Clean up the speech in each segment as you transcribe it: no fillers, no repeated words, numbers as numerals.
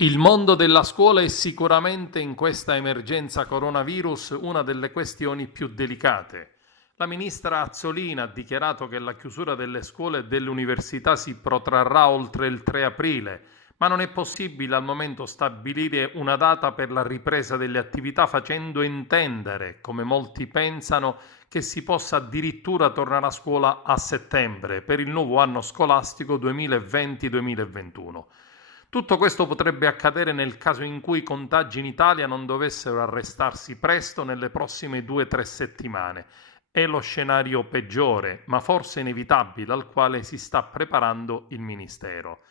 Il mondo della scuola è sicuramente in questa emergenza coronavirus una delle questioni più delicate. La ministra Azzolina ha dichiarato che la chiusura delle scuole e delle università si protrarrà oltre il 3 aprile, ma non è possibile al momento stabilire una data per la ripresa delle attività facendo intendere, come molti pensano, che si possa addirittura tornare a scuola a settembre per il nuovo anno scolastico 2020-2021. Tutto questo potrebbe accadere nel caso in cui i contagi in Italia non dovessero arrestarsi presto nelle prossime 2 o 3 settimane. È lo scenario peggiore, ma forse inevitabile, al quale si sta preparando il Ministero.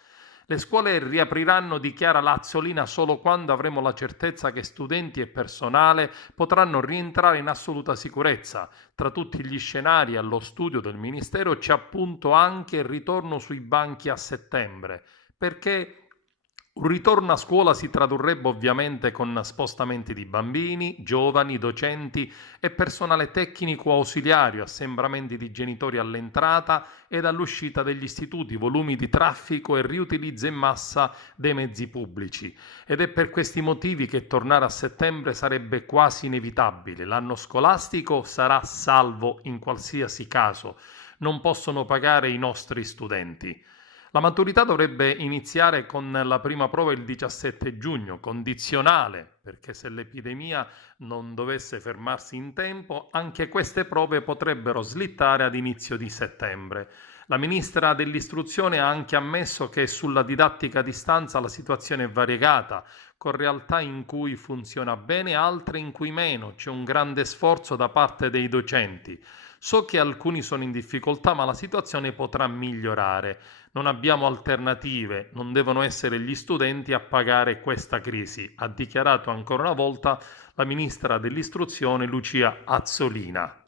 Le scuole riapriranno, dichiara Lazzolina, solo quando avremo la certezza che studenti e personale potranno rientrare in assoluta sicurezza. Tra tutti gli scenari allo studio del Ministero c'è appunto anche il ritorno sui banchi a settembre, perché un ritorno a scuola si tradurrebbe ovviamente con spostamenti di bambini, giovani, docenti e personale tecnico ausiliario, assembramenti di genitori all'entrata ed all'uscita degli istituti, volumi di traffico e riutilizzo in massa dei mezzi pubblici. Ed è per questi motivi che tornare a settembre sarebbe quasi inevitabile. L'anno scolastico sarà salvo in qualsiasi caso. Non possono pagare i nostri studenti. La maturità dovrebbe iniziare con la prima prova il 17 giugno, condizionale, perché se l'epidemia non dovesse fermarsi in tempo, anche queste prove potrebbero slittare ad inizio di settembre. La ministra dell'istruzione ha anche ammesso che sulla didattica a distanza la situazione è variegata, con realtà in cui funziona bene e altre in cui meno, c'è un grande sforzo da parte dei docenti. So che alcuni sono in difficoltà, ma la situazione potrà migliorare. Non abbiamo alternative, non devono essere gli studenti a pagare questa crisi, ha dichiarato ancora una volta la ministra dell'istruzione Lucia Azzolina.